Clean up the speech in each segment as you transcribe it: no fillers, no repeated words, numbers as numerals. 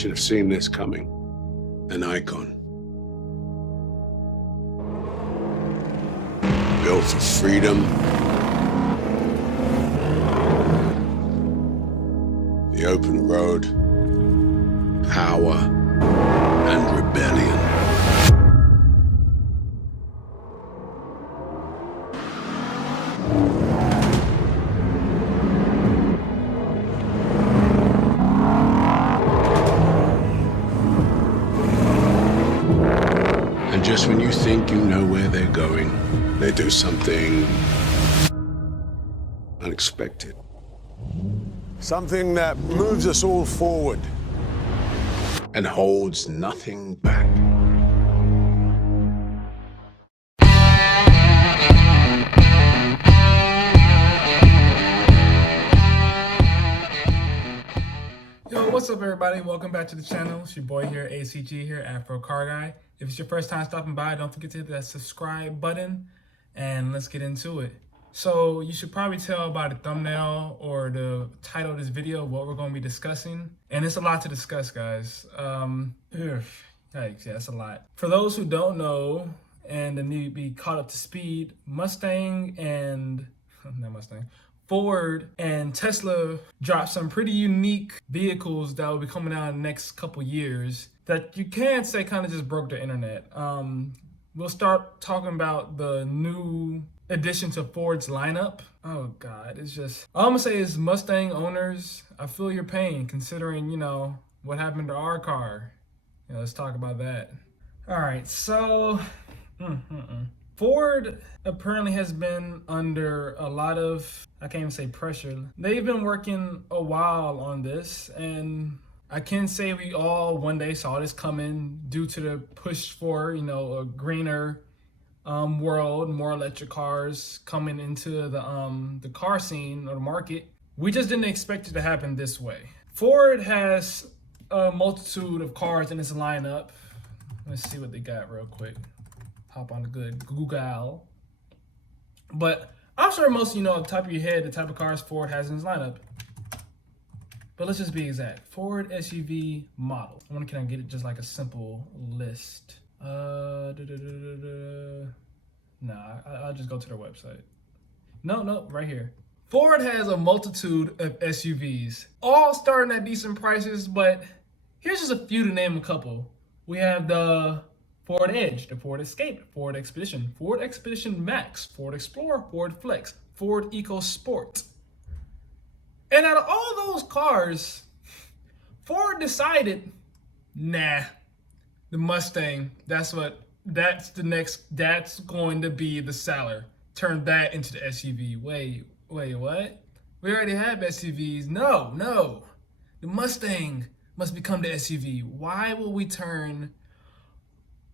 should have seen this coming. An icon. Built for freedom. The open road. Power. And rebellion. And just when you think you know where they're going, they do something unexpected. Something that moves us all forward. And holds nothing back. Yo, what's up everybody? Welcome back to the channel. It's your boy here, ACG here, Afro Car Guy. If it's your first time stopping by, don't forget to hit that subscribe button and let's get into it. So you should probably tell by the thumbnail or the title of this video what we're going to be discussing. And it's a lot to discuss, guys. Yikes, yeah, that's a lot. For those who don't know and need to be caught up to speed, Ford and Tesla dropped some pretty unique vehicles that will be coming out in the next couple years that you can say kind of just broke the internet. We'll start talking about the new addition to Ford's lineup. Oh God, it's just, all I'm gonna say is Mustang owners, I feel your pain considering, you know, what happened to our car. You know, let's talk about that. All right, so Ford apparently has been under a lot of, I can't even say pressure. They've been working a while on this, and I can say we all one day saw this coming due to the push for, you know, a greener world, more electric cars coming into the car scene or the market. We just didn't expect it to happen this way. Ford has a multitude of cars in its lineup. Let's see what they got real quick. Hop on the good Google. But I'm sure most of you know off the top of your head the type of cars Ford has in its lineup. But let's just be exact. Ford SUV model. I wonder, can I get it just like a simple list? Nah, I'll just go to their website. No, right here. Ford has a multitude of SUVs, all starting at decent prices, but here's just a few to name a couple. We have the Ford Edge, the Ford Escape, Ford Expedition Max, Ford Explorer, Ford Flex, Ford EcoSport. And out of all those cars, Ford decided, nah, the Mustang, that's going to be the seller. Turn that into the SUV. Wait, what? We already have SUVs. No. The Mustang must become the SUV. Why will we turn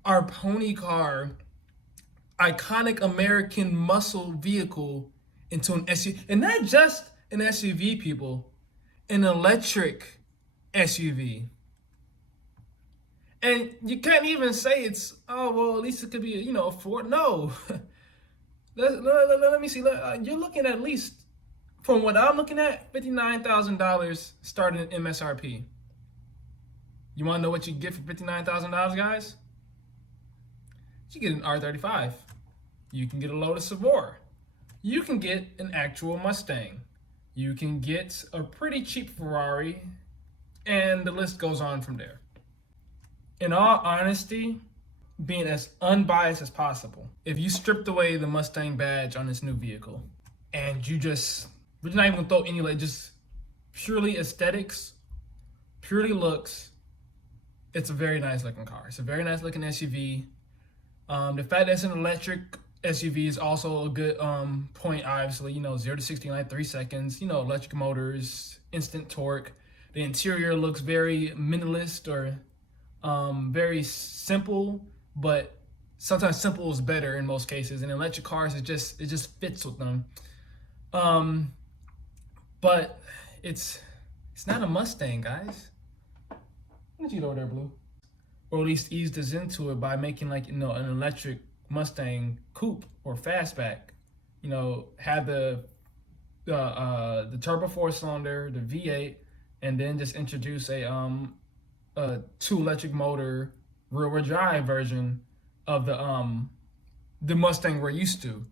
our pony car, iconic American muscle vehicle, into an SUV? And not just an SUV, people, an electric SUV. And you can't even say it's, oh, well, at least it could be, you know, a Ford. No. Let me see. You're looking at least, from what I'm looking at, $59,000 starting MSRP. You want to know what you get for $59,000, guys? You get an R35. You can get a Lotus Savor. You can get an actual Mustang. You can get a pretty cheap Ferrari, and the list goes on from there. In all honesty, being as unbiased as possible, if you stripped away the Mustang badge on this new vehicle, and we're not even gonna throw any, like, just purely aesthetics, purely looks, it's a very nice looking car. It's a very nice looking SUV. The fact that it's an electric SUV is also a good point, obviously. You know, 0 to 60 in like 3 seconds. You know, electric motors, instant torque. The interior looks very minimalist or very simple, but sometimes simple is better in most cases. In electric cars, it just fits with them. But it's not a Mustang, guys. Why don't you go over there, Blue? Or at least eased us into it by making, like, you know, an electric Mustang coupe or fastback. You know, have the turbo 4-cylinder, the V8, and then just introduce a a 2 electric motor rear-wheel drive version of the Mustang we're used to,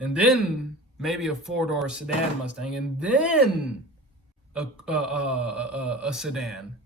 and then maybe a 4-door sedan Mustang, and then a sedan.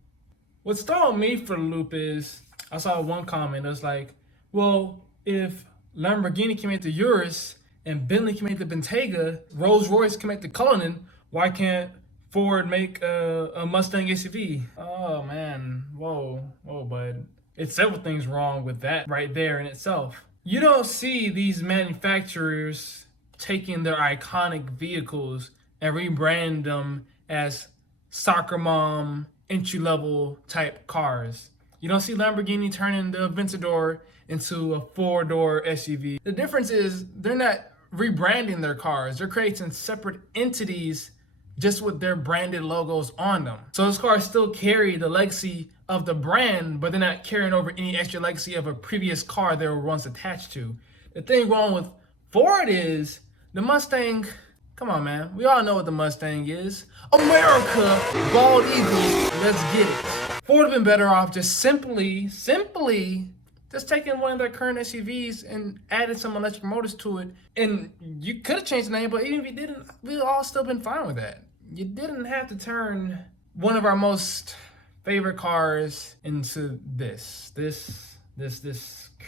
What's throwing me for the loop is I saw one comment that was like, well, if Lamborghini can make the Urus and Bentley can make the Bentayga, Rolls Royce can make the Cullinan, why can't Ford make a Mustang SUV? Oh man, whoa, bud. It's several things wrong with that right there in itself. You don't see these manufacturers taking their iconic vehicles and rebrand them as soccer mom, entry-level type cars. You don't see Lamborghini turning the Aventador into a 4-door SUV. The difference is they're not rebranding their cars. They're creating separate entities just with their branded logos on them. So those cars still carry the legacy of the brand, but they're not carrying over any extra legacy of a previous car they were once attached to. The thing wrong with Ford is the Mustang. Come on, man. We all know what the Mustang is. America, bald eagle, let's get it. Ford would have been better off just simply just taking one of their current SUVs and added some electric motors to it. And you could have changed the name, but even if you didn't, we'd all still been fine with that. You didn't have to turn one of our most favorite cars into this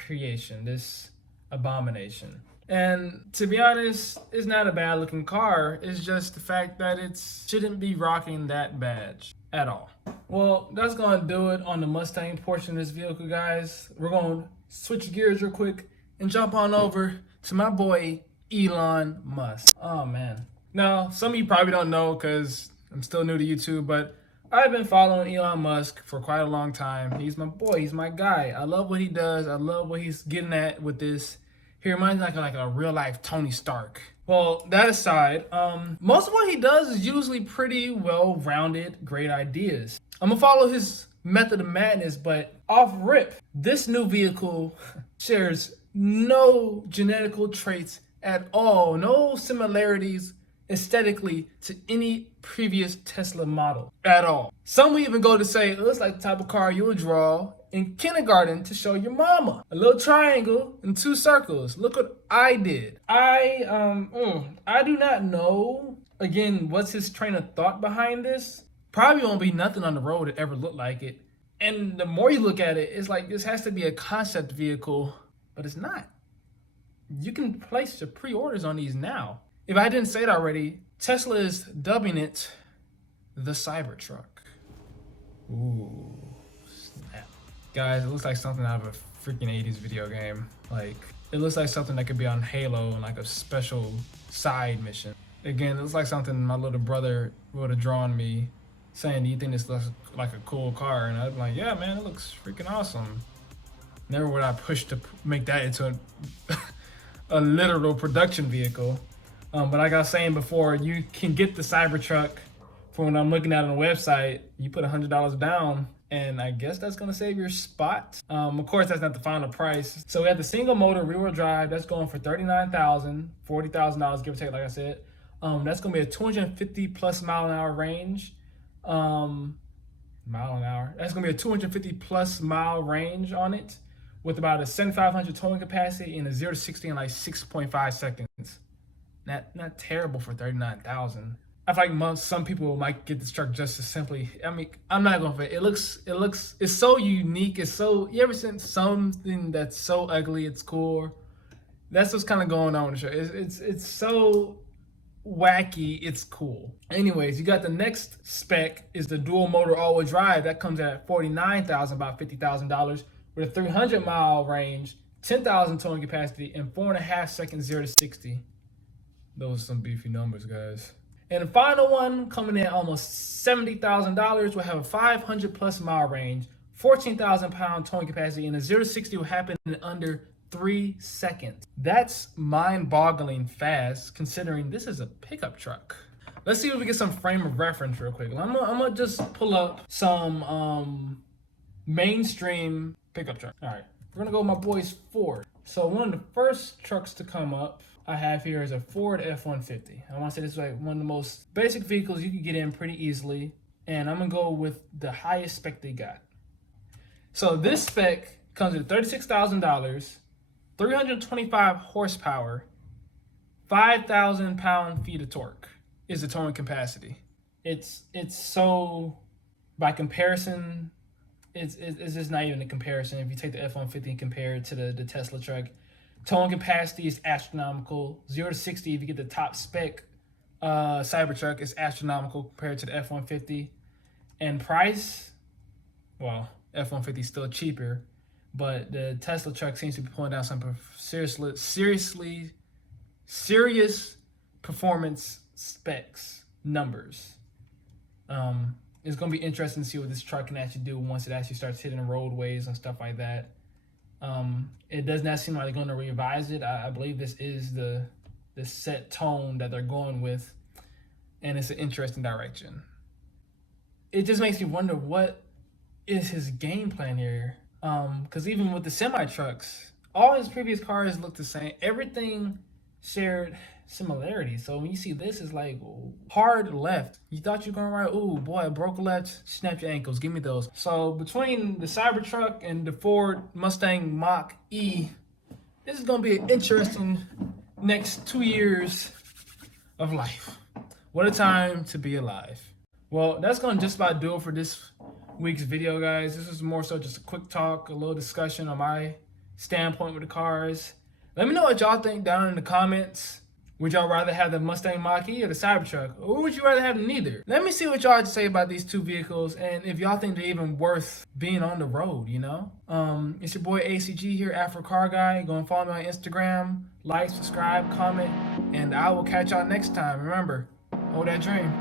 creation, this abomination. And to be honest, it's not a bad looking car. It's just the fact that it shouldn't be rocking that badge at all. Well, that's gonna do it on the Mustang portion of this vehicle, guys. We're gonna switch gears real quick and jump on over to my boy, Elon Musk. Oh man. Now, some of you probably don't know because I'm still new to YouTube, but I've been following Elon Musk for quite a long time. He's my boy, he's my guy. I love what he does. I love what he's getting at with this. He reminds me like a real life Tony Stark. Well, that aside, most of what he does is usually pretty well-rounded, great ideas. I'm gonna follow his method of madness, but off rip, this new vehicle shares no genetical traits at all, no similarities aesthetically to any previous Tesla model at all. Some will even go to say it looks like the type of car you would draw in kindergarten to show your mama. A little triangle and 2 circles. Look what I did. I do not know, again, what's his train of thought behind this. Probably won't be nothing on the road that ever looked like it. And the more you look at it, it's like this has to be a concept vehicle, but it's not. You can place your pre-orders on these now. If I didn't say it already, Tesla is dubbing it the Cybertruck. Ooh, snap. Guys, it looks like something out of a freaking 80s video game. Like, it looks like something that could be on Halo and like a special side mission. Again, it looks like something my little brother would have drawn me saying, do you think this looks like a cool car? And I'd be like, yeah, man, it looks freaking awesome. Never would I push to make that into a literal production vehicle. But like I was saying before, you can get the Cybertruck from when I'm looking at it on the website. You put $100 down, and I guess that's gonna save your spot. Of course, that's not the final price. So we have the single motor rear-wheel drive that's going for $39,000, $40,000 give or take, like I said. That's gonna be a 250 plus mile an hour range. That's gonna be a 250 plus mile range on it, with about a 7,500 towing capacity and a 0 to 60 in like 6.5 seconds. Not terrible for $39,000. I feel like some people might get this truck just as simply. I mean, I'm not gonna fit. It's so unique. It's so, you ever seen something that's so ugly it's cool? That's what's kind of going on with the show. It's so wacky, it's cool. Anyways, you got the next spec is the dual motor all-wheel drive. That comes at $49,000, about $50,000, with a 300 mile range, 10,000 towing capacity, and 4.5 seconds 0 to 60. Those are some beefy numbers, guys. And the final one, coming in at almost $70,000, will have a 500 plus mile range, 14,000 pound towing capacity, and a 0 to 60 will happen in under 3 seconds. That's mind-boggling fast, considering this is a pickup truck. Let's see if we get some frame of reference real quick. I'm gonna just pull up some mainstream pickup truck. All right, we're gonna go with my boy's Ford. So one of the first trucks to come up I have here is a Ford F-150. I want to say this is like one of the most basic vehicles you can get in pretty easily, and I'm gonna go with the highest spec they got. So this spec comes with $36,000, 325 horsepower, 5,000 pound-feet of torque is the towing capacity. It's so, by comparison, it's just not even a comparison. If you take the F-150 and compare it to the Tesla truck, towing capacity is astronomical. 0 to 60, if you get the top spec Cybertruck, is astronomical compared to the F-150. And price, well, F-150 is still cheaper, but the Tesla truck seems to be pulling down some serious performance specs numbers. It's going to be interesting to see what this truck can actually do once it actually starts hitting the roadways and stuff like that. It does not seem like they're going to revise it. I believe this is the set tone that they're going with, and it's an interesting direction. It just makes me wonder, what is his game plan here? Because even with the semi-trucks, all his previous cars look the same. Everything shared similarities. So when you see this, it's like hard left. You thought you were gonna ride, ooh boy, broke left, snap your ankles, give me those. So between the Cybertruck and the Ford Mustang Mach-E, this is gonna be an interesting next 2 years of life. What a time to be alive. Well, that's gonna just about do it for this week's video, guys. This is more so just a quick talk, a little discussion on my standpoint with the cars. Let me know what y'all think down in the comments. Would y'all rather have the Mustang Mach-E or the Cybertruck? Or would you rather have neither? Let me see what y'all have to say about these two vehicles, and if y'all think they're even worth being on the road, you know? It's your boy ACG here, Afro Car Guy. Go and follow me on Instagram. Like, subscribe, comment, and I will catch y'all next time. Remember, hold that dream.